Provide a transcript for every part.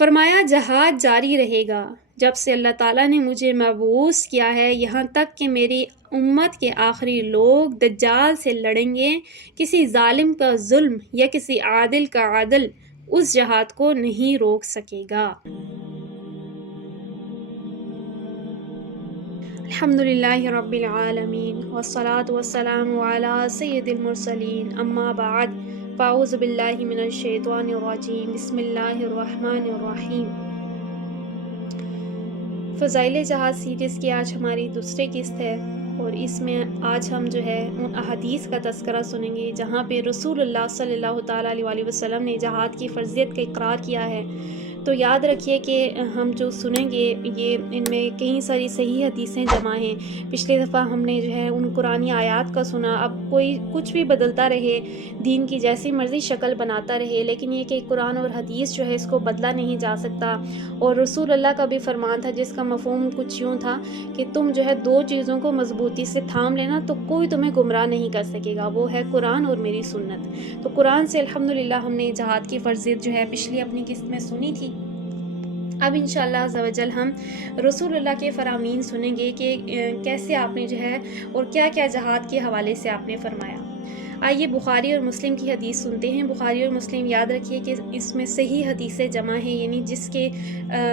فرمایا جہاد جاری رہے گا جب سے اللہ تعالیٰ نے مجھے مبعوث کیا ہے، یہاں تک کہ میری امت کے آخری لوگ دجال سے لڑیں گے۔ کسی ظالم کا ظلم یا کسی عادل کا عدل اس جہاد کو نہیں روک سکے گا۔ الحمدللہ رب العالمین والصلاة والسلام علی سید المرسلین، اما بعد فاعوذ باللہ من الشیطان الرجیم، بسم اللہ الرحمن الرحیم۔ فضائل جہاد سیریز کی آج ہماری دوسری قسط ہے، اور اس میں آج ہم جو ہے ان احادیث کا تذکرہ سنیں گے جہاں پہ رسول اللہ صلی اللہ تعالیٰ علیہ وسلم نے جہاد کی فرضیت کا اقرار کیا ہے۔ تو یاد رکھیے کہ ہم جو سنیں گے یہ ان میں کئی ساری صحیح حدیثیں جمع ہیں۔ پچھلی دفعہ ہم نے جو ہے ان قرآنی آیات کا سنا، اب کوئی کچھ بھی بدلتا رہے، دین کی جیسی مرضی شکل بناتا رہے، لیکن یہ کہ قرآن اور حدیث جو ہے اس کو بدلا نہیں جا سکتا۔ اور رسول اللہ کا بھی فرمان تھا جس کا مفہوم کچھ یوں تھا کہ تم جو ہے دو چیزوں کو مضبوطی سے تھام لینا تو کوئی تمہیں گمراہ نہیں کر سکے گا، وہ ہے قرآن اور میری سنت۔ تو قرآن سے الحمدللہ ہم نے جہاد کی فرضیت جو ہے پچھلی اپنی قسط میں سنی تھی۔ اب انشاءاللہ عز و جل ہم رسول اللہ کے فرامین سنیں گے کہ کیسے آپ نے جو ہے اور کیا کیا جہاد کے حوالے سے آپ نے فرمایا۔ آئیے بخاری اور مسلم کی حدیث سنتے ہیں۔ بخاری اور مسلم یاد رکھیے کہ اس میں صحیح حدیثیں جمع ہیں، یعنی جس کے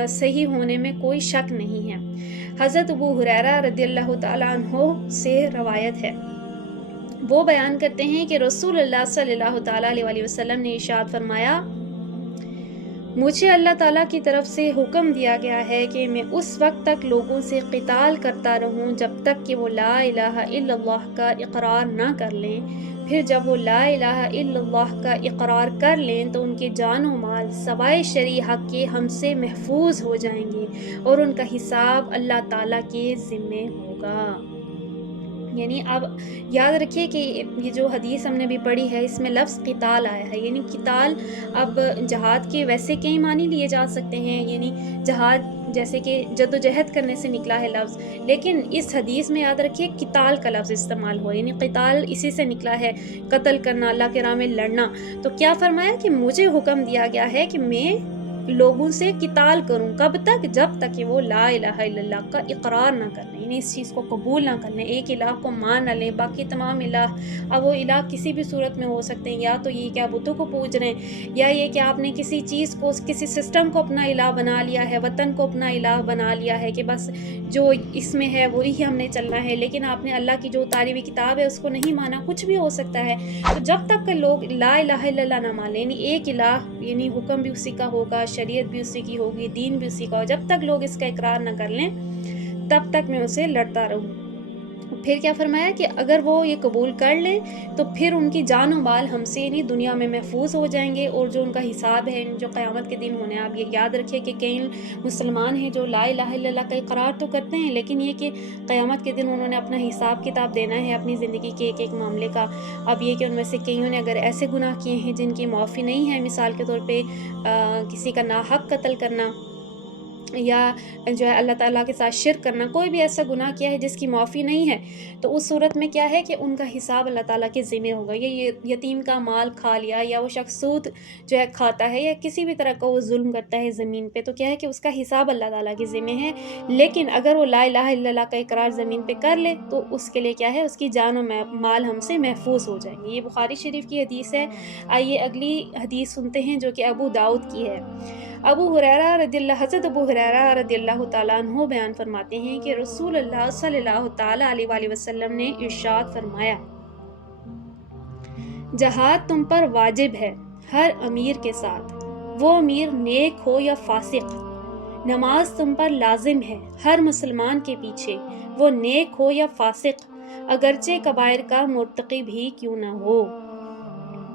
صحیح ہونے میں کوئی شک نہیں ہے۔ حضرت ابو ہریرہ رضی اللہ تعالیٰ عنہ سے روایت ہے، وہ بیان کرتے ہیں کہ رسول اللہ صلی اللہ تعالیٰ علیہ وسلم نے ارشاد فرمایا، مجھے اللہ تعالیٰ کی طرف سے حکم دیا گیا ہے کہ میں اس وقت تک لوگوں سے قتال کرتا رہوں جب تک کہ وہ لا الہ الا اللہ کا اقرار نہ کر لیں، پھر جب وہ لا الہ الا اللہ کا اقرار کر لیں تو ان کے جان و مال سوائے شرعی حق کے ہم سے محفوظ ہو جائیں گے اور ان کا حساب اللہ تعالیٰ کے ذمے ہوگا۔ یعنی اب یاد رکھیے کہ یہ جو حدیث ہم نے بھی پڑھی ہے اس میں لفظ قتال آیا ہے، یعنی قتال اب جہاد کے ویسے کئی معنی لیے جا سکتے ہیں، یعنی جہاد جیسے کہ جد و جہد کرنے سے نکلا ہے لفظ، لیکن اس حدیث میں یاد رکھیے قتال کا لفظ استعمال ہوا، یعنی قتال اسی سے نکلا ہے، قتل کرنا، اللہ کے راہ میں لڑنا۔ تو کیا فرمایا کہ مجھے حکم دیا گیا ہے کہ میں لوگوں سے قتال کروں، کب تک؟ جب تک کہ وہ لا الہ الا اللہ کا اقرار نہ کر لیں، یعنی اس چیز کو قبول نہ کر لیں، ایک الہ کو مان نہ لیں، باقی تمام الہ اب وہ الہ کسی بھی صورت میں ہو سکتے ہیں، یا تو یہ کہ آپ بتوں کو پوج رہے ہیں، یا یہ کہ آپ نے کسی چیز کو، کسی سسٹم کو اپنا الہ بنا لیا ہے، وطن کو اپنا الہ بنا لیا ہے کہ بس جو اس میں ہے وہی ہم نے چلنا ہے، لیکن آپ نے اللہ کی جو اتاری ہوئی کتاب ہے اس کو نہیں مانا، کچھ بھی ہو سکتا ہے۔ تو جب تک کہ لوگ لا الہ الا اللہ نہ مان لیں، یعنی ایک الہ، یعنی حکم بھی اسی کا ہوگا، شریعت بھی اسی کی ہوگی، دین بھی اسی کا ہوگا، جب تک لوگ اس کا اقرار نہ کر لیں تب تک میں اسے لڑتا رہوں۔ پھر کیا فرمایا کہ اگر وہ یہ قبول کر لیں تو پھر ان کی جان و مال ہم سے یعنی دنیا میں محفوظ ہو جائیں گے، اور جو ان کا حساب ہے جو قیامت کے دن ہونے، آپ یہ یاد رکھیے کہ کئی مسلمان ہیں جو لا الہ الا اللہ کا اقرار تو کرتے ہیں، لیکن یہ کہ قیامت کے دن انہوں نے اپنا حساب کتاب دینا ہے اپنی زندگی کے ایک ایک معاملے کا۔ اب یہ کہ ان میں سے کئیوں نے اگر ایسے گناہ کیے ہیں جن کی معافی نہیں ہے، مثال کے طور پہ کسی کا ناحق قتل کرنا، یا جو ہے اللہ تعالیٰ کے ساتھ شرک کرنا، کوئی بھی ایسا گناہ کیا ہے جس کی معافی نہیں ہے، تو اس صورت میں کیا ہے کہ ان کا حساب اللہ تعالیٰ کے ذمہ ہوگا۔ یہ یتیم کا مال کھا لیا، یا وہ شخص سود جو ہے کھاتا ہے، یا کسی بھی طرح کا وہ ظلم کرتا ہے زمین پہ، تو کیا ہے کہ اس کا حساب اللہ تعالیٰ کے ذمہ ہے۔ لیکن اگر وہ لا الہ الا اللہ کا اقرار زمین پہ کر لے تو اس کے لیے کیا ہے، اس کی جان و مال ہم سے محفوظ ہو جائیں گے۔ یہ بخاری شریف کی حدیث ہے۔ آئیے اگلی حدیث سنتے ہیں جو کہ ابو داؤد کی ہے۔ حضرت ابو ہریرہ رضی اللہ تعالیٰ عنہ بیان فرماتے ہیں کہ رسول اللہ صلی اللہ تعالیٰ علیہ وسلم نے ارشاد فرمایا، جہاد تم پر واجب ہے ہر امیر کے ساتھ، وہ امیر نیک ہو یا فاسق۔ نماز تم پر لازم ہے ہر مسلمان کے پیچھے، وہ نیک ہو یا فاسق، اگرچہ کبائر کا مرتکب ہی کیوں نہ ہو۔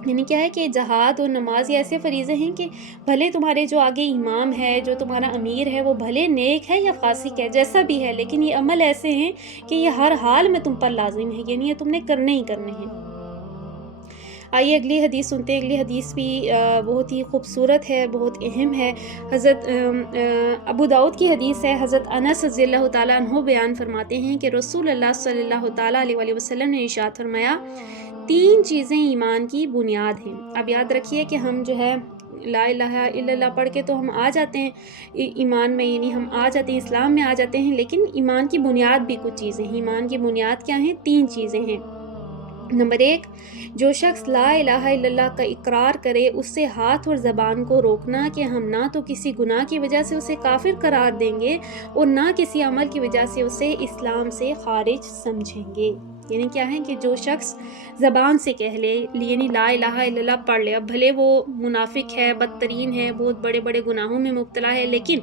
یعنی کیا ہے کہ جہاد اور نماز یہ ایسے فریضے ہیں کہ بھلے تمہارے جو آگے امام ہے، جو تمہارا امیر ہے، وہ بھلے نیک ہے یا فاسق ہے، جیسا بھی ہے، لیکن یہ عمل ایسے ہیں کہ یہ ہر حال میں تم پر لازم ہے، یعنی یہ تم نے کرنے ہی کرنے ہیں۔ آئیے اگلی حدیث سنتے ہیں۔ اگلی حدیث بھی بہت ہی خوبصورت ہے، بہت اہم ہے۔ حضرت ابو داؤد کی حدیث ہے۔ حضرت انس رضی اللہ تعالیٰ عنہ بیان فرماتے ہیں کہ رسول اللہ صلی اللہ تعالیٰ علیہ وسلم نے ارشاد فرمایا، تین چیزیں ایمان کی بنیاد ہیں۔ اب یاد رکھیے کہ ہم جو ہے لا الہ الا اللہ پڑھ کے تو ہم آ جاتے ہیں ایمان میں، یعنی ہم آ جاتے ہیں اسلام میں آ جاتے ہیں، لیکن ایمان کی بنیاد بھی کچھ چیزیں ہیں۔ ایمان کی بنیاد کیا ہیں؟ 3 چیزیں ہیں۔ نمبر 1، جو شخص لا الہ الا اللہ کا اقرار کرے، اس سے ہاتھ اور زبان کو روکنا کہ ہم نہ تو کسی گناہ کی وجہ سے اسے کافر قرار دیں گے اور نہ کسی عمل کی وجہ سے اسے اسلام سے خارج سمجھیں گے۔ یعنی کیا ہے کہ جو شخص زبان سے کہہ لے، یعنی لا الہ الا اللہ پڑھ لے، اب بھلے وہ منافق ہے، بدترین ہے، بہت بڑے بڑے گناہوں میں مبتلا ہے، لیکن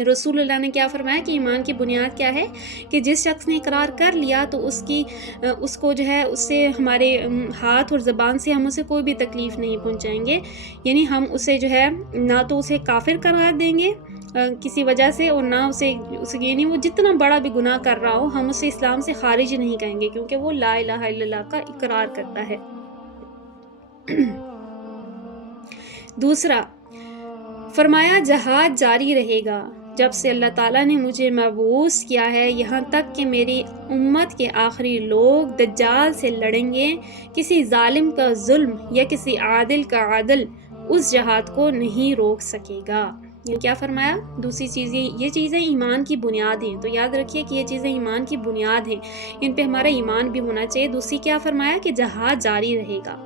رسول اللہ نے کیا فرمایا کہ ایمان کی بنیاد کیا ہے کہ جس شخص نے اقرار کر لیا تو اس کو جو ہے اس سے ہمارے ہاتھ اور زبان سے ہم اسے کوئی بھی تکلیف نہیں پہنچائیں گے، یعنی ہم اسے جو ہے نہ تو اسے کافر قرار دیں گے کسی وجہ سے، اور نہ اسے یعنی وہ جتنا بڑا بھی گناہ کر رہا ہو ہم اسے اسلام سے خارج نہیں کہیں گے، کیونکہ وہ لا الہ الا اللہ کا اقرار کرتا ہے۔ دوسرا، فرمایا جہاد جاری رہے گا جب سے اللہ تعالیٰ نے مجھے مبعوث کیا ہے، یہاں تک کہ میری امت کے آخری لوگ دجال سے لڑیں گے۔ کسی ظالم کا ظلم یا کسی عادل کا عدل اس جہاد کو نہیں روک سکے گا۔ یہ کیا فرمایا؟ دوسری چیزیں، یہ چیزیں ایمان کی بنیاد ہیں، تو یاد رکھیے کہ یہ چیزیں ایمان کی بنیاد ہیں، ان پہ ہمارا ایمان بھی ہونا چاہیے۔ دوسری کیا فرمایا کہ جہاد جاری رہے گا،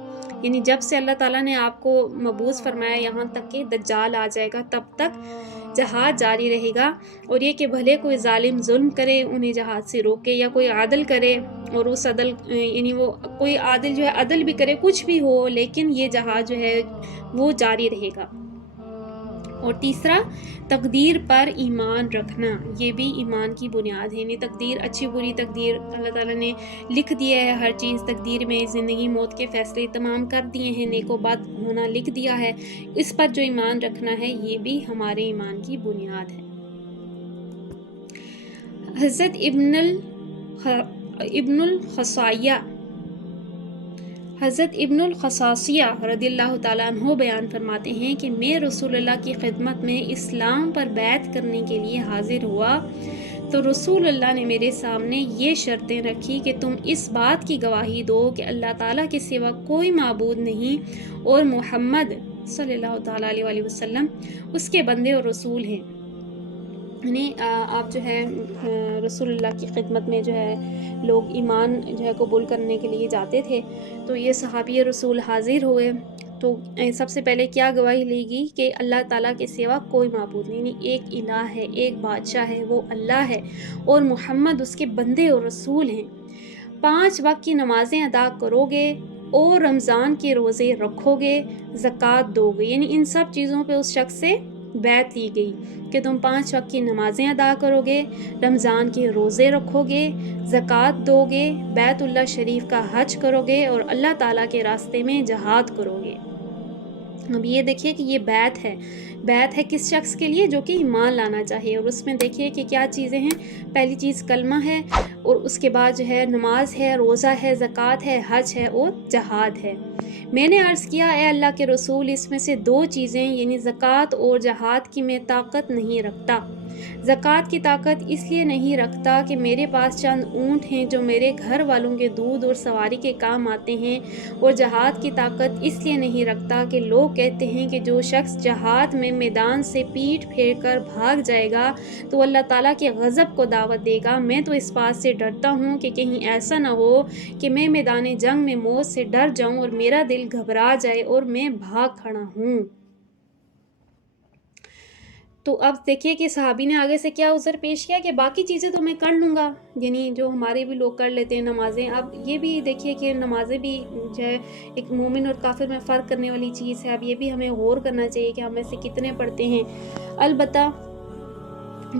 یعنی جب سے اللہ تعالیٰ نے آپ کو مبعوث فرمایا یہاں تک کہ دجال آ جائے گا تب تک جہاد جاری رہے گا، اور یہ کہ بھلے کوئی ظالم ظلم کرے انہیں جہاد سے روکے، یا کوئی عادل کرے اور اس عدل یعنی وہ کوئی عادل جو ہے عدل بھی کرے، کچھ بھی ہو، لیکن یہ جہاد جو ہے وہ جاری رہے گا۔ اور تیسرا، تقدیر پر ایمان رکھنا، یہ بھی ایمان کی بنیاد ہے، یعنی تقدیر، اچھی بری تقدیر اللہ تعالیٰ نے لکھ دیا ہے، ہر چیز تقدیر میں زندگی موت کے فیصلے تمام کر دیے ہیں، نیک و بد ہونا لکھ دیا ہے، اس پر جو ایمان رکھنا ہے یہ بھی ہمارے ایمان کی بنیاد ہے۔ حضرت ابن الخصاصیہ رضی اللہ تعالیٰ عنہ بیان فرماتے ہیں کہ میں رسول اللہ کی خدمت میں اسلام پر بیعت کرنے کے لیے حاضر ہوا تو رسول اللہ نے میرے سامنے یہ شرطیں رکھی کہ تم اس بات کی گواہی دو کہ اللہ تعالیٰ کے سوا کوئی معبود نہیں اور محمد صلی اللہ تعالیٰ علیہ وسلم اس کے بندے اور رسول ہیں۔ یعنی آپ جو ہے رسول اللہ کی خدمت میں جو ہے لوگ ایمان جو ہے قبول کرنے کے لیے جاتے تھے، تو یہ صحابی رسول حاضر ہوئے تو سب سے پہلے کیا گواہی لے گی کہ اللہ تعالیٰ کے سوا کوئی معبود نہیں، یعنی ایک الہ ہے، ایک بادشاہ ہے، وہ اللہ ہے، اور محمد اس کے بندے اور رسول ہیں۔ 5 وقت کی نمازیں ادا کرو گے اور رمضان کے روزے رکھو گے، زکوٰۃ دو گے، یعنی ان سب چیزوں پہ اس شخص سے بیعت لی گئی کہ تم 5 وقت کی نمازیں ادا کرو گے، رمضان کے روزے رکھو گے، زکوٰۃ دو گے، بیت اللہ شریف کا حج کرو گے اور اللہ تعالیٰ کے راستے میں جہاد کرو گے۔ اب یہ دیکھیے کہ یہ بیعت ہے کس شخص کے لیے؟ جو کہ ایمان لانا چاہیے، اور اس میں دیکھیے کہ کیا چیزیں ہیں۔ پہلی چیز کلمہ ہے، اور اس کے بعد جو ہے نماز ہے، روزہ ہے، زکوٰۃ ہے، حج ہے اور جہاد ہے۔ میں نے عرض کیا اے اللہ کے رسول، اس میں سے 2 چیزیں یعنی زکوٰۃ اور جہاد کی میں طاقت نہیں رکھتا۔ زکوٰۃ کی طاقت اس لیے نہیں رکھتا کہ میرے پاس چند اونٹ ہیں جو میرے گھر والوں کے دودھ اور سواری کے کام آتے ہیں، اور جہاد کی طاقت اس لیے نہیں رکھتا کہ لوگ کہتے ہیں کہ جو شخص جہاد میں میدان سے پیٹھ پھیر کر بھاگ جائے گا تو اللہ تعالیٰ کے غضب کو دعوت دے گا۔ میں تو اس بات سے ڈرتا ہوں کہ کہیں ایسا نہ ہو کہ میں میدان جنگ میں موت سے ڈر جاؤں اور میرا دل گھبرا جائے اور میں بھاگ کھڑا ہوں۔ تو اب دیکھیے کہ صحابی نے آگے سے کیا عذر پیش کیا کہ باقی چیزیں تو میں کر لوں گا، یعنی جو ہمارے بھی لوگ کر لیتے ہیں نمازیں۔ اب یہ بھی دیکھیے کہ نمازیں بھی جو ہے ایک مومن اور کافر میں فرق کرنے والی چیز ہے۔ اب یہ بھی ہمیں غور کرنا چاہیے کہ ہم میں سے کتنے پڑھتے ہیں۔ البتہ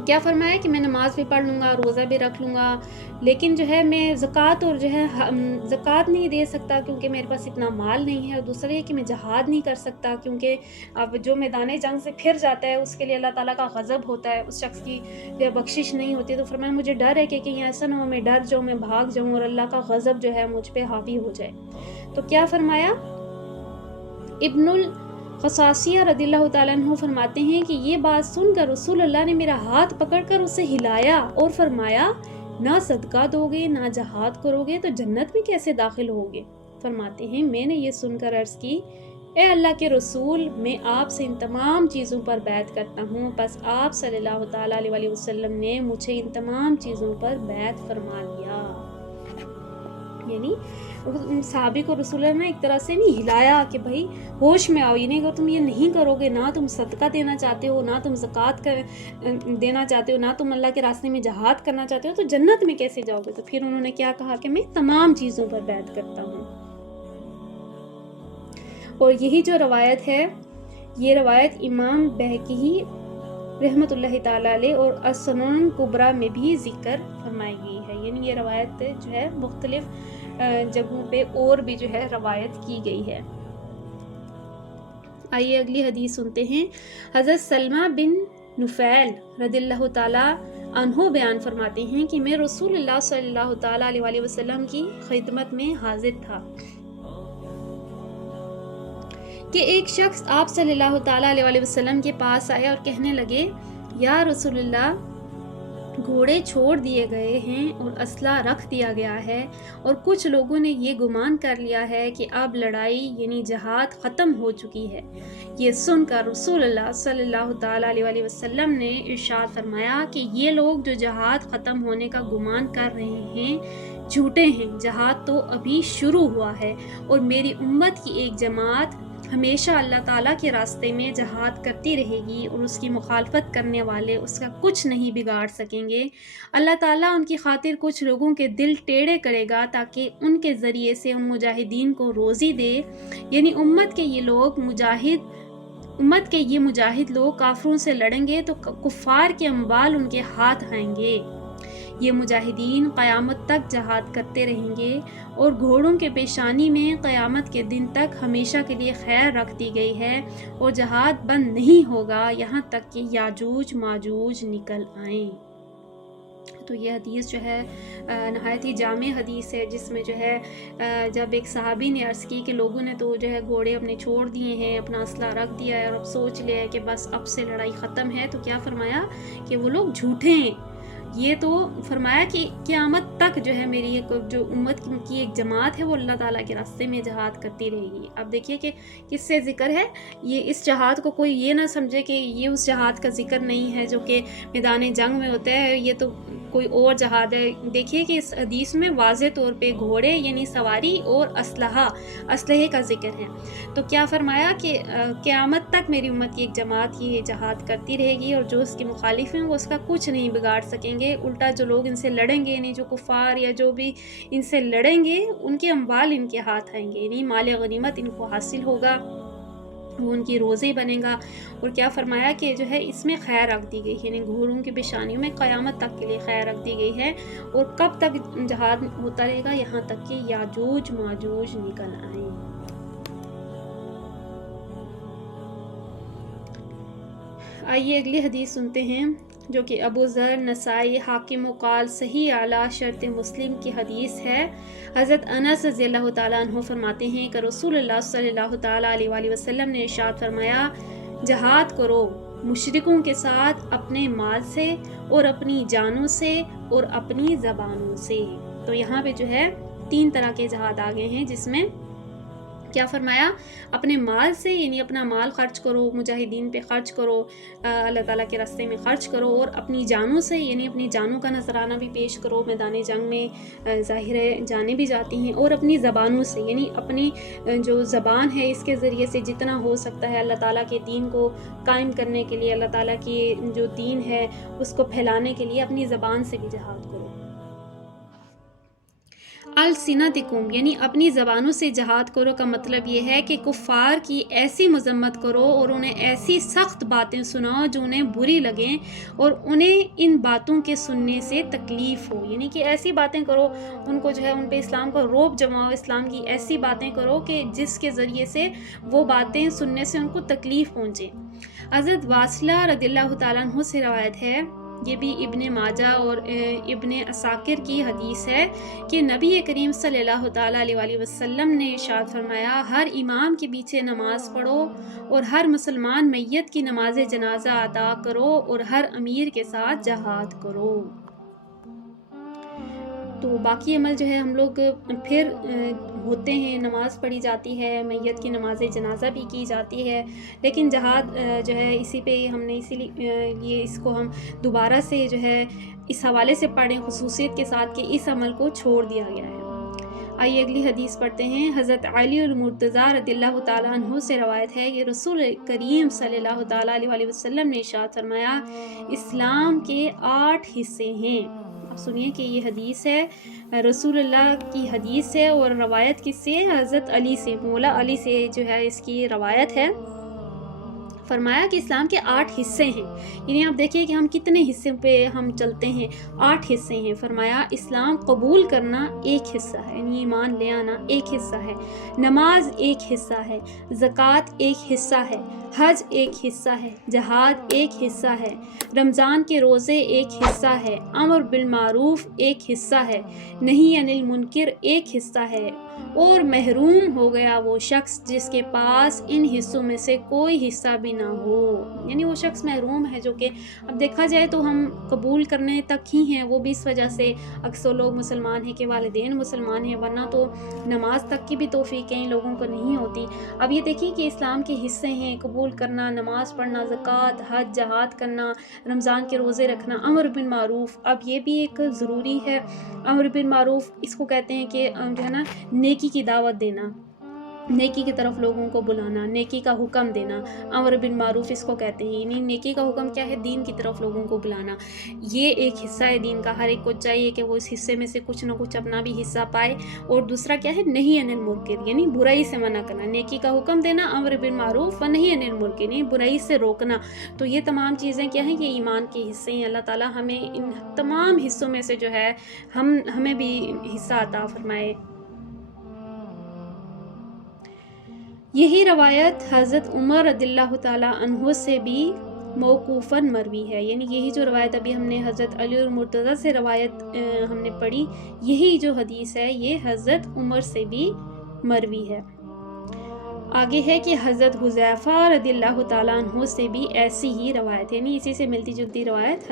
کیا فرمایا کہ میں نماز بھی پڑھ لوں گا، روزہ بھی رکھ لوں گا، لیکن جو ہے میں زکوٰۃ اور جو ہے زکوٰۃ نہیں دے سکتا کیونکہ میرے پاس اتنا مال نہیں ہے، اور دوسرا یہ کہ میں جہاد نہیں کر سکتا کیونکہ اب جو میدان جنگ سے پھر جاتا ہے اس کے لیے اللہ تعالیٰ کا غضب ہوتا ہے، اس شخص کی بخشش نہیں ہوتی۔ تو فرمایا مجھے ڈر ہے کہ کہیں ایسا نہ ہو میں ڈر جاؤں، میں بھاگ جاؤں اور اللہ کا غضب جو ہے مجھ پہ حاوی ہو جائے۔ تو کیا فرمایا؟ ابن الخصاصیہ رضی اللہ تعالیٰ عنہ فرماتے ہیں کہ یہ بات سن کر رسول اللہ نے میرا ہاتھ پکڑ کر اسے ہلایا اور فرمایا نہ صدقہ دو گے نہ جہاد کرو گے تو جنت میں کیسے داخل ہوگے؟ فرماتے ہیں میں نے یہ سن کر عرض کی اے اللہ کے رسول، میں آپ سے ان تمام چیزوں پر بیعت کرتا ہوں۔ بس آپ صلی اللہ تعالیٰ علیہ وسلم نے مجھے ان تمام چیزوں پر بیعت فرما لیا۔ یعنی صحابی کو رسول اللہ نے ایک طرح سے نہیں ہلایا کہ بھائی ہوش میں آؤ، یعنی اگر تم یہ نہیں کرو گے، نہ تم صدقہ دینا چاہتے ہو، نہ تم زکوٰۃ دینا چاہتے ہو، نہ تم اللہ کے راستے میں جہاد کرنا چاہتے ہو، تو جنت میں کیسے جاؤ گے؟ تو پھر انہوں نے کیا کہا کہ میں تمام چیزوں پر بیعت کرتا ہوں۔ اور یہی جو روایت ہے، یہ روایت امام بہقی رحمۃ اللہ تعالیٰ علیہ اور السنن کبریٰ میں بھی ذکر فرمائی گئی ہے۔ یعنی یہ روایت جو ہے مختلف جگہوں پہ اور بھی جو ہے روایت کی گئی ہے۔ آئیے اگلی حدیث سنتے ہیں۔ حضرت سلمہ بن نفیل رضی اللہ تعالیٰ عنہ بیان فرماتے ہیں کہ میں رسول اللہ صلی اللہ تعالیٰ علیہ وسلم کی خدمت میں حاضر تھا کہ ایک شخص آپ صلی اللہ تعالیٰ علیہ وسلم کے پاس آئے اور کہنے لگے، یا رسول اللہ، گھوڑے چھوڑ دیے گئے ہیں اور اسلحہ رکھ دیا گیا ہے، اور کچھ لوگوں نے یہ گمان کر لیا ہے کہ اب لڑائی یعنی جہاد ختم ہو چکی ہے۔ یہ سن کر رسول اللہ صلی اللہ تعالیٰ علیہ وسلم نے ارشاد فرمایا کہ یہ لوگ جو جہاد ختم ہونے کا گمان کر رہے ہیں جھوٹے ہیں، جہاد تو ابھی شروع ہوا ہے، اور میری امت کی ایک جماعت ہمیشہ اللہ تعالیٰ کے راستے میں جہاد کرتی رہے گی، اور اس کی مخالفت کرنے والے اس کا کچھ نہیں بگاڑ سکیں گے۔ اللہ تعالیٰ ان کی خاطر کچھ لوگوں کے دل ٹیڑھے کرے گا تاکہ ان کے ذریعے سے ان مجاہدین کو روزی دے، یعنی امت کے یہ مجاہد لوگ کافروں سے لڑیں گے تو کفار کے اموال ان کے ہاتھ آئیں گے۔ یہ مجاہدین قیامت تک جہاد کرتے رہیں گے، اور گھوڑوں کے پیشانی میں قیامت کے دن تک ہمیشہ کے لیے خیر رکھ دی گئی ہے، اور جہاد بند نہیں ہوگا یہاں تک کہ یاجوج ماجوج نکل آئیں۔ تو یہ حدیث جو ہے نہایت ہی جامع حدیث ہے، جس میں جو ہے جب ایک صحابی نے عرض کی کہ لوگوں نے تو جو ہے گھوڑے اپنے چھوڑ دیے ہیں، اپنا اسلحہ رکھ دیا ہے، اور اب سوچ لیا ہے کہ بس اب سے لڑائی ختم ہے، تو کیا فرمایا کہ وہ لوگ جھوٹے ہیں۔ یہ تو فرمایا کہ قیامت تک جو ہے میری جو امت کی ایک جماعت ہے وہ اللہ تعالیٰ کے راستے میں جہاد کرتی رہے گی۔ اب دیکھیے کہ کس سے ذکر ہے، یہ اس جہاد کو کوئی یہ نہ سمجھے کہ یہ اس جہاد کا ذکر نہیں ہے جو کہ میدان جنگ میں ہوتا ہے، یہ تو کوئی اور جہاد ہے۔ دیکھیے کہ اس حدیث میں واضح طور پہ گھوڑے یعنی سواری اور اسلحے کا ذکر ہے۔ تو کیا فرمایا کہ قیامت تک میری امت کی ایک جماعت یہ جہاد کرتی رہے گی، اور جو اس کے مخالف ہیں وہ اس کا کچھ نہیں بگاڑ سکیں گے۔ الٹا جو لوگ ان سے لڑیں گے، یعنی جو کفار یا جو بھی ان سے لڑیں گے، ان کے اموال ان کے ہاتھ آئیں گے، یعنی مال غنیمت ان کو حاصل ہوگا، وہ ان کی روزی بنے گا۔ اور کیا فرمایا کہ جو ہے اس میں خیر رکھ دی گئی ہے، یعنی گھوڑوں کی پیشانیوں میں قیامت تک کے لیے خیر رکھ دی گئی ہے، اور کب تک جہاد ہوتا رہے گا؟ یہاں تک کہ یاجوج ماجوج نکل آئیں۔ آئیے اگلی حدیث سنتے ہیں، جو کہ ابو ذر، نسائی، حاکم وقال صحیح اعلیٰ شرط مسلم کی حدیث ہے۔ حضرت انس رضی اللہ تعالیٰ عنہ فرماتے ہیں کہ رسول اللہ صلی اللہ تعالیٰ علیہ وسلم نے ارشاد فرمایا، جہاد کرو مشرکوں کے ساتھ اپنے مال سے اور اپنی جانوں سے اور اپنی زبانوں سے۔ تو یہاں پہ جو ہے 3 طرح کے جہاد آگے ہیں، جس میں کیا فرمایا؟ اپنے مال سے، یعنی اپنا مال خرچ کرو، مجاہدین پہ خرچ کرو، اللہ تعالیٰ کے راستے میں خرچ کرو، اور اپنی جانوں سے، یعنی اپنی جانوں کا نذرانہ بھی پیش کرو، میدان جنگ میں ظاہر ہے جانیں بھی جاتی ہیں، اور اپنی زبانوں سے، یعنی اپنی جو زبان ہے اس کے ذریعے سے جتنا ہو سکتا ہے اللہ تعالیٰ کے دین کو قائم کرنے کے لیے، اللہ تعالیٰ کی جو دین ہے اس کو پھیلانے کے لیے اپنی زبان سے بھی جہاد کرو۔ السنتکم، یعنی اپنی زبانوں سے جہاد کرو کا مطلب یہ ہے کہ کفار کی ایسی مذمت کرو اور انہیں ایسی سخت باتیں سناؤ جو انہیں بری لگیں، اور انہیں ان باتوں کے سننے سے تکلیف ہو، یعنی کہ ایسی باتیں کرو ان کو جو ہے ان پہ اسلام کو روب جماؤ، اسلام کی ایسی باتیں کرو کہ جس کے ذریعے سے وہ باتیں سننے سے ان کو تکلیف پہنچے۔ حضرت واصلہ رضی اللہ تعالیٰ عنہ سے روایت ہے، یہ بھی ابن ماجہ اور ابن عساکر کی حدیث ہے، کہ نبی کریم صلی اللہ تعالیٰ علیہ وسلم نے ارشاد فرمایا، ہر امام کے پیچھے نماز پڑھو، اور ہر مسلمان میت کی نماز جنازہ ادا کرو، اور ہر امیر کے ساتھ جہاد کرو۔ تو باقی عمل جو ہے ہم لوگ پھر ہوتے ہیں، نماز پڑھی جاتی ہے، میت کی نماز جنازہ بھی کی جاتی ہے، لیکن جہاد جو ہے اسی پہ ہم نے اسی لیے اس کو ہم دوبارہ سے جو ہے اس حوالے سے پڑھیں خصوصیت کے ساتھ کہ اس عمل کو چھوڑ دیا گیا ہے۔ آئیے اگلی حدیث پڑھتے ہیں۔ حضرت علی المرتضیٰ رضی اللہ تعالیٰ عنہ سے روایت ہے کہ رسول کریم صلی اللہ تعالیٰ علیہ وسلم نے ارشاد فرمایا، اسلام کے 8 حصے ہیں۔ آپ سنیے کہ یہ حدیث ہے، رسول اللہ کی حدیث ہے، اور روایت کس سے؟ حضرت علی سے، مولا علی سے جو ہے اس کی روایت ہے۔ فرمایا کہ اسلام کے 8 حصے ہیں، یعنی آپ دیکھیے کہ ہم کتنے حصے پہ ہم چلتے ہیں، 8 حصے ہیں۔ فرمایا اسلام قبول کرنا ایک حصہ ہے، یعنی ایمان لے آنا ایک حصہ ہے، نماز ایک حصہ ہے، زکوٰۃ ایک حصہ ہے، حج ایک حصہ ہے، جہاد ایک حصہ ہے، رمضان کے روزے ایک حصہ ہے، امر بالمعروف ایک حصہ ہے، نہی عن المنکر ایک حصہ ہے، اور محروم ہو گیا وہ شخص جس کے پاس ان حصوں میں سے کوئی حصہ بھی نہ ہو، یعنی وہ شخص محروم ہے جو کہ اب دیکھا جائے تو ہم قبول کرنے تک ہی ہیں، وہ بھی اس وجہ سے اکثر لوگ مسلمان ہیں کہ والدین مسلمان ہیں، ورنہ تو نماز تک کی بھی توفیق کئی لوگوں کو نہیں ہوتی۔ اب یہ دیکھیے کہ اسلام کے حصے ہیں قبول کرنا، نماز پڑھنا، زکوٰۃ، حج، جہاد کرنا، رمضان کے روزے رکھنا، امر بالمعروف، اب یہ بھی ایک ضروری ہے۔ امر بالمعروف اس کو کہتے ہیں کہ جو ہے نا نیکی کی دعوت دینا، نیکی کی طرف لوگوں کو بلانا، نیکی کا حکم دینا، امر بالمعروف اس کو کہتے ہیں، یعنی نیکی کا حکم کیا ہے؟ دین کی طرف لوگوں کو بلانا، یہ ایک حصہ ہے دین کا۔ ہر ایک کو چاہیے کہ وہ اس حصے میں سے کچھ نہ کچھ اپنا بھی حصہ پائے۔ اور دوسرا کیا ہے؟ نہی عن المنکر، یعنی برائی سے منع کرنا، نیکی کا حکم دینا، امر بالمعروف و نہی عن المنکر، یعنی برائی سے روکنا۔ تو یہ تمام چیزیں کیا ہیں؟ یہ ایمان کے حصے ہیں۔ اللہ تعالیٰ ہمیں ان تمام حصوں میں سے جو ہے ہمیں بھی حصہ عطا فرمائے۔ یہی روایت حضرت عمر رضی اللہ تعالیٰ عنہ سے بھی موقوفاً مروی ہے، یعنی یہی جو روایت ابھی ہم نے حضرت علی المرتضیٰ سے روایت ہم نے پڑھی، یہی جو حدیث ہے یہ حضرت عمر سے بھی مروی ہے۔ آگے ہے کہ حضرت حذیفہ رضی اللہ تعالیٰ عنہ سے بھی ایسی ہی روایت ہے، یعنی اسی سے ملتی جلتی روایت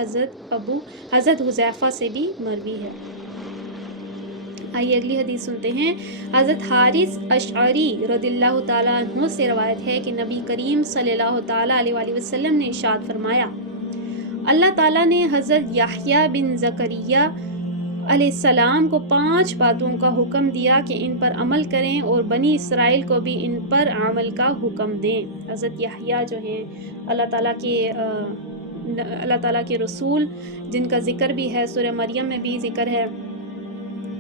حضرت حذیفہ سے بھی مروی ہے۔ آئیے اگلی حدیث سنتے ہیں۔ حضرت حارث اشعری رضی اللہ تعالیٰ عنہ سے روایت ہے کہ نبی کریم صلی اللہ تعالیٰ علیہ وسلم نے ارشاد فرمایا، اللہ تعالیٰ نے حضرت یحییٰ بن زکریا علیہ السلام کو 5 باتوں کا حکم دیا کہ ان پر عمل کریں، اور بنی اسرائیل کو بھی ان پر عمل کا حکم دیں۔ حضرت یحییٰ جو ہیں اللہ تعالیٰ کے رسول، جن کا ذکر بھی ہے سورہ مریم میں بھی ذکر ہے،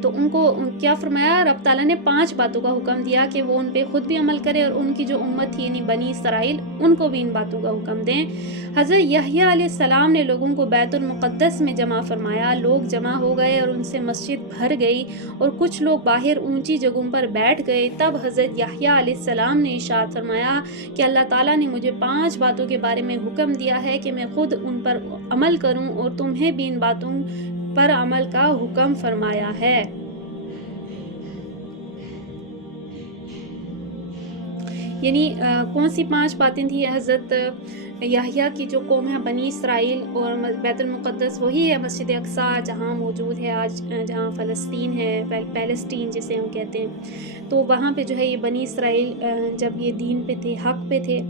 تو ان کو کیا فرمایا؟ رب تعالیٰ نے 5 باتوں کا حکم دیا کہ وہ ان پہ خود بھی عمل کرے، اور ان کی جو امت تھی یعنی بنی اسرائیل، ان کو بھی ان باتوں کا حکم دیں۔ حضرت یحییٰ علیہ السلام نے لوگوں کو بیت المقدس میں جمع فرمایا، لوگ جمع ہو گئے اور ان سے مسجد بھر گئی، اور کچھ لوگ باہر اونچی جگہوں پر بیٹھ گئے۔ تب حضرت یحییٰ علیہ السلام نے ارشاد فرمایا کہ اللہ تعالیٰ نے مجھے 5 باتوں کے بارے میں حکم دیا ہے کہ میں خود ان پر عمل کروں، اور تمہیں بھی ان باتوں پر عمل کا حکم فرمایا ہے۔ یعنی کون سی 5 باتیں تھیں؟ حضرت یحییٰ کی جو قوم ہے بنی اسرائیل، اور بیت المقدس وہی ہے مسجد اقصیٰ جہاں موجود ہے آج، جہاں فلسطین ہے، پیلسٹین جسے ہم کہتے ہیں، تو وہاں پہ جو ہے یہ بنی اسرائیل جب یہ دین پہ تھے، حق پہ تھے،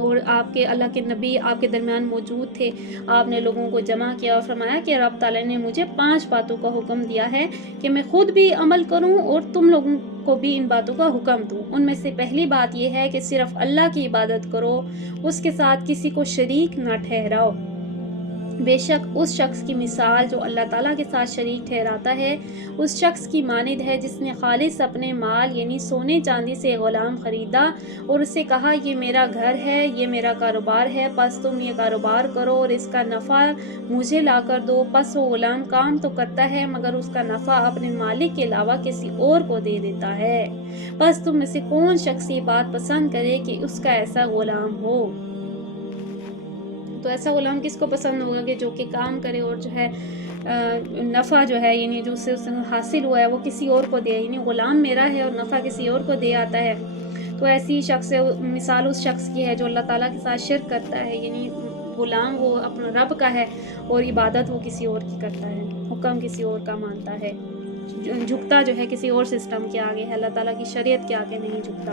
اور آپ کے اللہ کے نبی آپ کے درمیان موجود تھے، آپ نے لوگوں کو جمع کیا اور فرمایا کہ رب تعالیٰ نے مجھے 5 باتوں کا حکم دیا ہے کہ میں خود بھی عمل کروں اور تم لوگوں کو بھی ان باتوں کا حکم دوں۔ ان میں سے پہلی بات یہ ہے کہ صرف اللہ کی عبادت کرو، اس کے ساتھ کسی کو شریک نہ ٹھہراؤ۔ بے شک اس شخص کی مثال جو اللہ تعالیٰ کے ساتھ شریک ٹھہراتا ہے اس شخص کی مانند ہے جس نے خالص اپنے مال یعنی سونے چاندی سے غلام خریدا اور اسے کہا یہ میرا گھر ہے، یہ میرا کاروبار ہے، پس تم یہ کاروبار کرو اور اس کا نفع مجھے لا کر دو۔ پس وہ غلام کام تو کرتا ہے مگر اس کا نفع اپنے مالک کے علاوہ کسی اور کو دے دیتا ہے۔ پس تم میں سے کون شخص یہ بات پسند کرے کہ اس کا ایسا غلام ہو؟ تو ایسا غلام کس کو پسند ہوگا کہ جو کہ کام کرے اور جو ہے نفع جو ہے یعنی جو اسے حاصل ہوا ہے وہ کسی اور کو دے، یعنی غلام میرا ہے اور نفع کسی اور کو دے آتا ہے۔ تو ایسی شخص مثال اس شخص کی ہے جو اللہ تعالیٰ کے ساتھ شرک کرتا ہے، یعنی غلام وہ اپنا رب کا ہے اور عبادت وہ کسی اور کی کرتا ہے، حکم کسی اور کا مانتا ہے، جھکتا جو ہے کسی اور سسٹم کے آگے ہے، اللہ تعالیٰ کی شریعت کے آگے نہیں جھکتا۔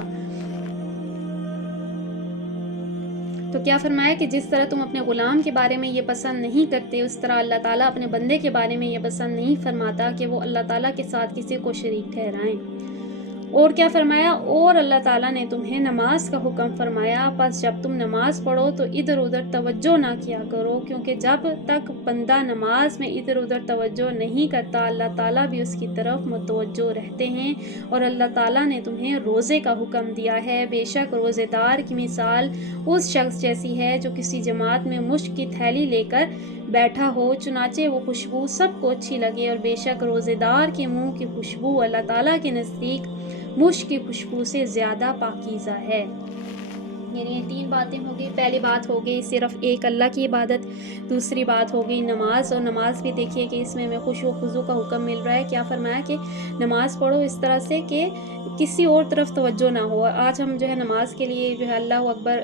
تو کیا فرمایا کہ جس طرح تم اپنے غلام کے بارے میں یہ پسند نہیں کرتے، اس طرح اللہ تعالیٰ اپنے بندے کے بارے میں یہ پسند نہیں فرماتا کہ وہ اللہ تعالیٰ کے ساتھ کسی کو شریک ٹھہرائیں۔ اور کیا فرمایا، اور اللہ تعالیٰ نے تمہیں نماز کا حکم فرمایا، پس جب تم نماز پڑھو تو ادھر ادھر توجہ نہ کیا کرو، کیونکہ جب تک بندہ نماز میں ادھر ادھر توجہ نہیں کرتا اللہ تعالیٰ بھی اس کی طرف متوجہ رہتے ہیں۔ اور اللہ تعالیٰ نے تمہیں روزے کا حکم دیا ہے، بے شک روزے دار کی مثال اس شخص جیسی ہے جو کسی جماعت میں مشک کی تھیلی لے کر بیٹھا ہو، چنانچہ وہ خوشبو سب کو اچھی لگے، اور بے شک روزے دار کے منہ کی خوشبو اللہ تعالیٰ کے نزدیک مشک کی خوشبو سے زیادہ پاکیزہ ہے۔ یعنی یہ 3 باتیں ہو گئی۔ پہلی بات ہو گئی صرف ایک اللہ کی عبادت، دوسری بات ہو گئی نماز، اور نماز بھی دیکھیے کہ اس میں ہمیں خشوع و خضوع کا حکم مل رہا ہے۔ کیا فرمایا کہ نماز پڑھو اس طرح سے کہ کسی اور طرف توجہ نہ ہو۔ آج ہم جو ہے نماز کے لیے جو ہے اللہ اکبر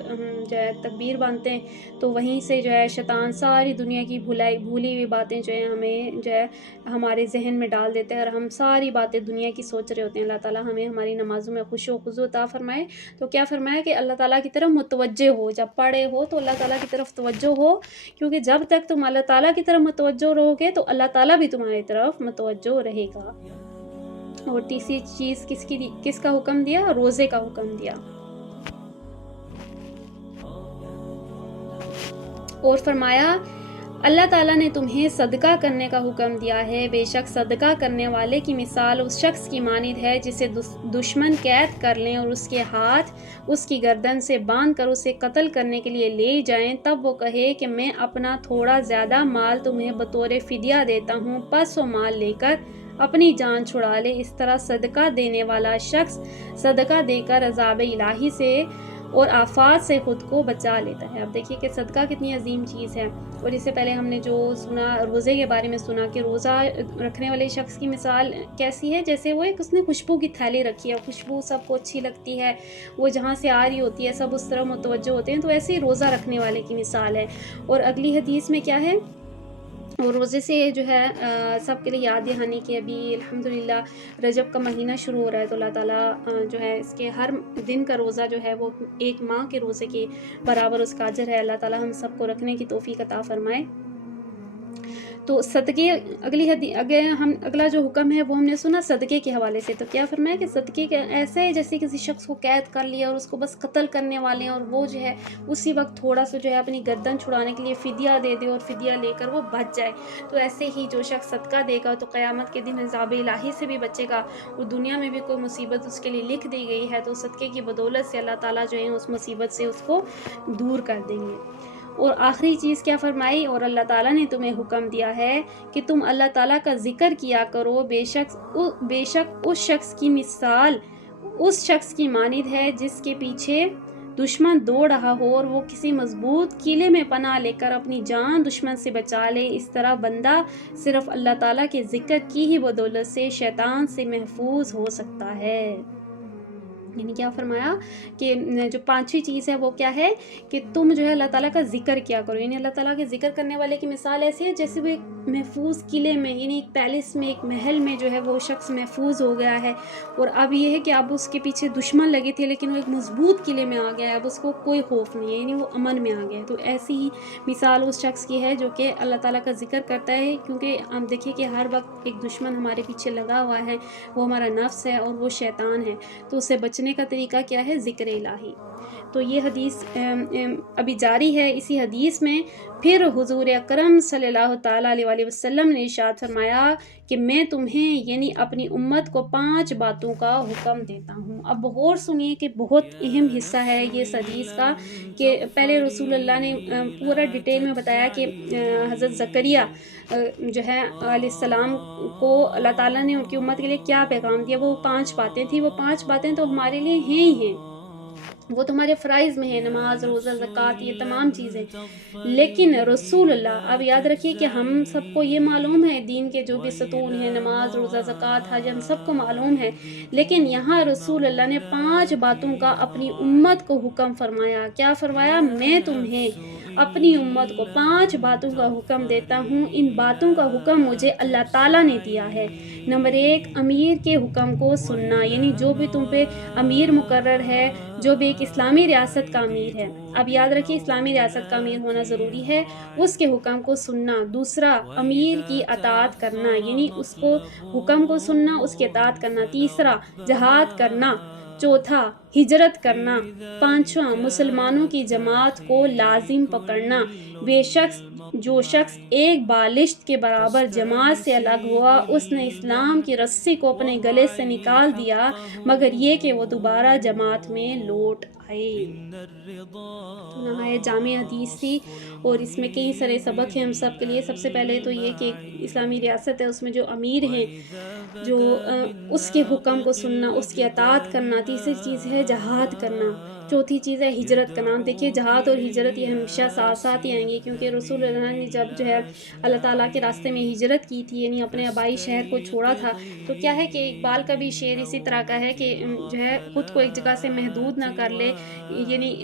جو ہے تکبیر باندھتے ہیں، تو وہیں سے جو ہے شیطان ساری دنیا کی بھولی ہوئی باتیں جو ہے ہمیں جو ہے ہمارے ذہن میں ڈال دیتے ہیں، اور ہم ساری باتیں دنیا کی سوچ رہے ہوتے ہیں۔ اللہ تعالیٰ ہمیں ہماری نمازوں میں خشوع و خضوع عطا فرمائے۔ تو کیا فرمایا کہ اللہ تعالیٰ کی طرف متوجہ ہو، جب پڑھے ہو تو اللہ تعالیٰ کی طرف توجہ ہو، کیونکہ جب تک تم اللہ تعالیٰ کی طرف متوجہ رہو گے تو اللہ تعالیٰ بھی تمہاری طرف متوجہ رہے گا۔ اور تیسری چیز کس کا حکم دیا؟ روزے کا حکم دیا۔ اور فرمایا اللہ تعالیٰ نے تمہیں صدقہ کرنے کا حکم دیا ہے، بے شک صدقہ کرنے والے کی مثال اس شخص کی مانند ہے جسے دشمن قید کر لیں اور اس کے ہاتھ اس کی گردن سے باندھ کر اسے قتل کرنے کے لیے لے جائیں، تب وہ کہے کہ میں اپنا تھوڑا زیادہ مال تمہیں بطور فدیہ دیتا ہوں، پس وہ مال لے کر اپنی جان چھڑا لے۔ اس طرح صدقہ دینے والا شخص صدقہ دے کر عذاب الہی سے اور آفات سے خود کو بچا لیتا ہے۔ اب دیکھیے کہ صدقہ کتنی عظیم چیز ہے۔ اور اس سے پہلے ہم نے جو سنا روزے کے بارے میں سنا کہ روزہ رکھنے والے شخص کی مثال کیسی ہے، جیسے وہ اس نے خوشبو کی تھیلی رکھی ہے، خوشبو سب کو اچھی لگتی ہے، وہ جہاں سے آ رہی ہوتی ہے سب اس طرح متوجہ ہوتے ہیں، تو ایسے ہی روزہ رکھنے والے کی مثال ہے۔ اور اگلی حدیث میں کیا ہے، اور روزے سے جو ہے سب کے لیے یاد دہانی کہ ابھی الحمدللہ رجب کا مہینہ شروع ہو رہا ہے، تو اللہ تعالیٰ جو ہے اس کے ہر دن کا روزہ جو ہے وہ ایک ماہ کے روزے کے برابر اس کا اجر ہے۔ اللہ تعالیٰ ہم سب کو رکھنے کی توفیق عطا فرمائے۔ تو صدقے اگلا جو حکم ہے وہ ہم نے سنا صدقے کے حوالے سے۔ تو کیا فرمایا کہ صدقے کے ایسا ہے جیسے کسی شخص کو قید کر لیا اور اس کو بس قتل کرنے والے ہیں، اور وہ جو ہے اسی وقت تھوڑا سا جو ہے اپنی گردن چھڑانے کے لیے فدیہ دے دے اور فدیہ لے کر وہ بچ جائے۔ تو ایسے ہی جو شخص صدقہ دے گا تو قیامت کے دن عذاب الہی سے بھی بچے گا، اور دنیا میں بھی کوئی مصیبت اس کے لیے لکھ دی گئی ہے تو صدقے کی بدولت سے اللہ تعالیٰ جو ہے اس مصیبت سے اس کو دور کر دیں گے۔ اور آخری چیز کیا فرمائی، اور اللہ تعالیٰ نے تمہیں حکم دیا ہے کہ تم اللہ تعالیٰ کا ذکر کیا کرو، بے شک اس شخص کی مثال اس شخص کی مانند ہے جس کے پیچھے دشمن دوڑ رہا ہو اور وہ کسی مضبوط قلعے میں پناہ لے کر اپنی جان دشمن سے بچا لے۔ اس طرح بندہ صرف اللہ تعالیٰ کے ذکر کی ہی بدولت سے شیطان سے محفوظ ہو سکتا ہے۔ یعنی کیا فرمایا کہ جو 5ویں چیز ہے وہ کیا ہے کہ تم جو ہے اللہ تعالیٰ کا ذکر کیا کرو۔ یعنی اللہ تعالیٰ کے ذکر کرنے والے کی مثال ایسی ہے جیسے وہ ایک محفوظ قلعے میں، یعنی ایک پیلس میں، ایک محل میں جو ہے وہ شخص محفوظ ہو گیا ہے، اور اب یہ ہے کہ اب اس کے پیچھے دشمن لگے تھے لیکن وہ ایک مضبوط قلعے میں آ گیا ہے، اب اس کو کوئی خوف نہیں ہے، یعنی وہ امن میں آ گیا ہے۔ تو ایسی ہی مثال اس شخص کی ہے جو کہ اللہ تعالیٰ کا ذکر کرتا ہے، کیونکہ ہم دیکھیے کہ ہر وقت ایک دشمن ہمارے پیچھے لگا ہوا ہے، وہ ہمارا نفس ہے اور وہ شیطان ہے، تو اسے بچنے کا طریقہ کیا ہے؟ ذکر الہی۔ تو یہ حدیث ابھی جاری ہے۔ اسی حدیث میں پھر حضور اکرم صلی اللہ تعالیٰ علیہ وسلم نے ارشاد فرمایا کہ میں تمہیں یعنی اپنی امت کو 5 باتوں کا حکم دیتا ہوں۔ اب غور سنیے کہ بہت اہم حصہ ہے یہ اس حدیث کا، کہ پہلے رسول اللہ نے پورا ڈیٹیل میں بتایا کہ حضرت زکریا جو ہے علیہ السلام کو اللہ تعالیٰ نے ان کی امت کے لیے کیا پیغام دیا، وہ 5 باتیں تھیں۔ وہ 5 باتیں تو ہمارے لیے ہیں ہی ہیں، وہ تمہارے فرائض میں ہے، نماز، روزہ، زکوٰۃ، یہ تمام چیزیں۔ لیکن رسول اللہ، اب یاد رکھیے کہ ہم سب کو یہ معلوم ہے دین کے جو بھی ستون ہیں، نماز، روزہ، زکوٰۃ، حج، ہم سب کو معلوم ہے، لیکن یہاں رسول اللہ نے 5 باتوں کا اپنی امت کو حکم فرمایا۔ کیا فرمایا؟ میں تمہیں اپنی امت کو 5 باتوں کا حکم دیتا ہوں۔ ان باتوں کا حکم مجھے اللہ تعالیٰ نے دیا ہے۔ نمبر 1، امیر کے حکم کو سننا، یعنی جو بھی تم پہ امیر مقرر ہے، جو بھی ایک اسلامی ریاست کا امیر ہے، اب یاد رکھیے اسلامی ریاست کا امیر ہونا ضروری ہے، اس کے حکم کو سننا۔ دوسرا، امیر کی اطاعت کرنا، یعنی اس کو حکم کو سننا، اس کی اطاعت کرنا۔ تیسرا، جہاد کرنا۔ چوتھا، ہجرت کرنا۔ پانچواں، مسلمانوں کی جماعت کو لازم پکڑنا۔ جو شخص ایک بالشت کے برابر جماعت سے الگ ہوا، اس نے اسلام کی رسی کو اپنے گلے سے نکال دیا، مگر یہ کہ وہ دوبارہ جماعت میں لوٹ آئے۔ تو نہایت جامع حدیث تھی، اور اس میں کئی سارے سبق ہیں ہم سب کے لیے۔ سب سے پہلے تو یہ کہ اسلامی ریاست ہے، اس میں جو امیر ہیں، جو اس کے حکم کو سننا، اس کی اطاعت کرنا۔ تیسری چیز ہے جہاد کرنا۔ چوتھی چیز ہے ہجرت کرنا۔ دیکھیے جہاد اور ہجرت یہ ہمیشہ ساتھ ساتھ ہی آئیں گے، کیونکہ رسول اللہ نے جب جو ہے اللہ تعالیٰ کے راستے میں ہجرت کی تھی، یعنی اپنے آبائی شہر کو چھوڑا تھا، تو کیا ہے کہ اقبال کا بھی شعر اسی طرح کا ہے کہ جو ہے خود کو ایک جگہ سے محدود نہ کر لے، یعنی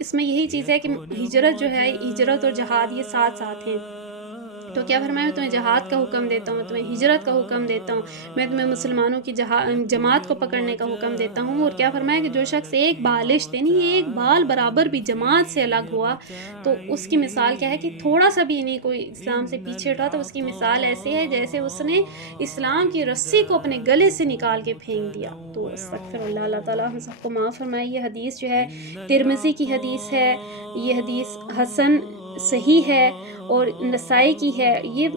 اس میں یہی چیز ہے کہ ہجرت جو ہے، ہجرت اور جہاد یہ ساتھ ساتھ ہیں۔ تو کیا فرمایا، میں تمہیں جہاد کا حکم دیتا ہوں، تمہیں ہجرت کا حکم دیتا ہوں، میں تمہیں مسلمانوں کی جماعت کو پکڑنے کا حکم دیتا ہوں۔ اور کیا فرمایا کہ جو شخص ایک بالشت، یعنی ایک بال برابر بھی جماعت سے الگ ہوا، تو اس کی مثال کیا ہے کہ تھوڑا سا بھی نہیں کوئی اسلام سے پیچھے ہٹا، تو اس کی مثال ایسی ہے جیسے اس نے اسلام کی رسی کو اپنے گلے سے نکال کے پھینک دیا۔ تو استغفر اللہ، اللہ تعالیٰ ہم سب کو معاف فرمائے۔ یہ حدیث جو ہے ترمذی کی حدیث ہے، یہ حدیث حسن صحیح ہے، اور نسائی کی ہے۔ یہ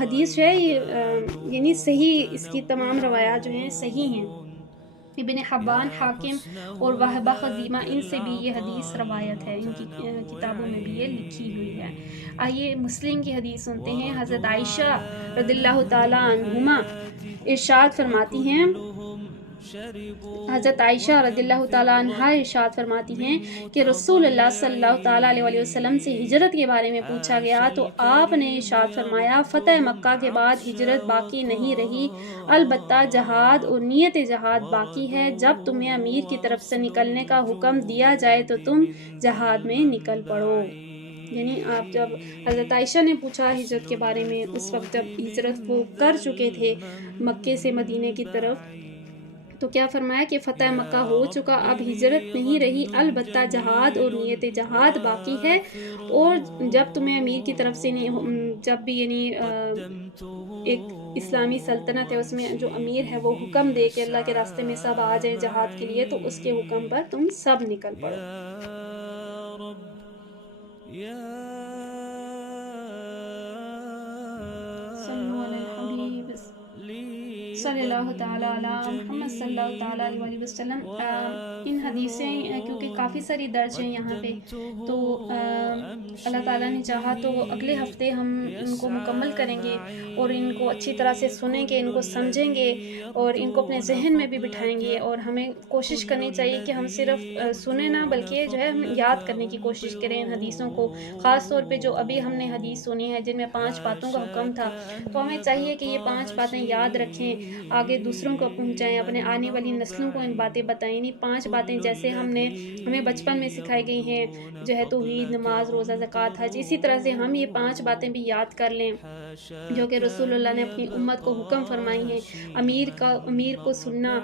حدیث جو ہے یعنی صحیح، اس کی تمام روایات جو ہیں صحیح ہیں۔ ابن حبان، حاکم اور وہبہ خزیمہ، ان سے بھی یہ حدیث روایت ہے، ان کی کتابوں میں بھی یہ لکھی ہوئی ہے۔ آئیے مسلم کی حدیث سنتے ہیں۔ حضرت عائشہ رضی اللہ تعالیٰ عنہما ارشاد فرماتی ہیں، حضرت عائشہ رضی اللہ تعالیٰ عنہا ارشاد فرماتی ہیں کہ رسول اللہ صلی اللہ تعالیٰ علیہ وسلم سے ہجرت کے بارے میں پوچھا گیا تو آپ نے ارشاد فرمایا، فتح مکہ کے بعد ہجرت باقی نہیں رہی، البتہ جہاد اور نیت جہاد باقی ہے۔ جب تمہیں امیر کی طرف سے نکلنے کا حکم دیا جائے تو تم جہاد میں نکل پڑو۔ یعنی آپ جب حضرت عائشہ نے پوچھا ہجرت کے بارے میں، اس وقت جب ہجرت وہ کر چکے تھے مکے سے مدینے کی طرف، تو کیا فرمایا کہ فتح مکہ ہو چکا، اب ہجرت نہیں رہی، البتہ جہاد اور نیت جہاد باقی ہے۔ اور جب تمہیں امیر کی طرف سے جب بھی یعنی ایک اسلامی سلطنت ہے، اس میں جو امیر ہے وہ حکم دے کہ اللہ کے راستے میں سب آ جائیں جہاد کے لیے، تو اس کے حکم پر تم سب نکل پڑو۔ صلو علی الحبیب صلی اللہ تعالیٰ علی محمد صلی اللہ تعالیٰ علیہ وسلم۔ ان حدیثیں کیونکہ کافی ساری درج ہیں یہاں پہ، تو اللہ تعالیٰ نے چاہا تو اگلے ہفتے ہم ان کو مکمل کریں گے، اور ان کو اچھی طرح سے سنیں گے، ان کو سمجھیں گے، اور ان کو اپنے ذہن میں بھی بٹھائیں گے۔ اور ہمیں کوشش کرنی چاہیے کہ ہم صرف سنیں نہ، بلکہ جو ہے ہم یاد کرنے کی کوشش کریں ان حدیثوں کو، خاص طور پہ جو ابھی ہم نے حدیث سنی ہے جن میں 5 باتوں کا حکم تھا، تو ہمیں چاہیے کہ یہ 5 باتیں یاد رکھیں، آگے دوسروں کو پہنچائیں، اپنے آنے والی نسلوں کو ان باتیں بتائیں۔ یعنی 5 باتیں جیسے ہمیں بچپن میں سکھائی گئی ہیں، جو ہے توحید، نماز، روزہ، زکوٰۃ، حج، اسی طرح سے ہم یہ 5 باتیں بھی یاد کر لیں جو کہ رسول اللہ نے اپنی امت کو حکم فرمائی ہیں۔ امیر کو سننا،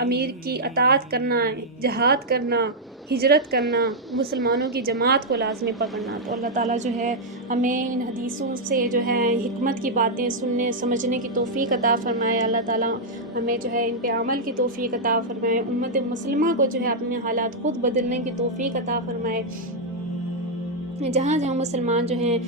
امیر کی اطاعت کرنا، جہاد کرنا، ہجرت کرنا، مسلمانوں کی جماعت کو لازمی پکڑنا۔ تو اللہ تعالیٰ جو ہے ہمیں ان حدیثوں سے جو ہے حکمت کی باتیں سننے سمجھنے کی توفیق عطا فرمائے۔ اللہ تعالیٰ ہمیں جو ہے ان پہ عمل کی توفیق عطا فرمائے، امت مسلمہ کو جو ہے اپنے حالات خود بدلنے کی توفیق عطا فرمائے۔ جہاں جہاں مسلمان جو ہیں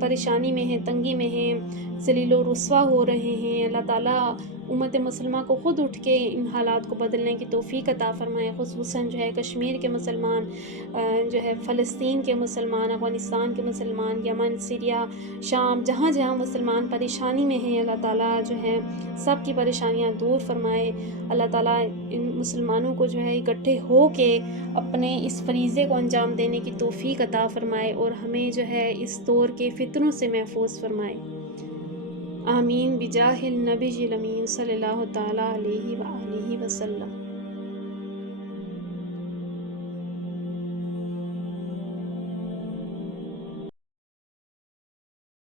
پریشانی میں ہیں، تنگی میں ہیں، ذلیل و رسوا ہو رہے ہیں، اللہ تعالیٰ امت مسلمہ کو خود اٹھ کے ان حالات کو بدلنے کی توفیق عطا فرمائے۔ خصوصاً جو ہے کشمیر کے مسلمان، جو ہے فلسطین کے مسلمان، افغانستان کے مسلمان، یمن، سیریا، شام، جہاں جہاں مسلمان پریشانی میں ہیں، اللہ تعالیٰ جو ہے سب کی پریشانیاں دور فرمائے۔ اللہ تعالیٰ ان مسلمانوں کو جو ہے اکٹھے ہو کے اپنے اس فریضے کو انجام دینے کی توفیق عطا فرمائے، اور ہمیں جو ہے اس دور کے فتنوں سے محفوظ فرمائے۔ آمین بجاہ النبی الامین صلی اللہ تعالیٰ علیہ وآلہ وسلم۔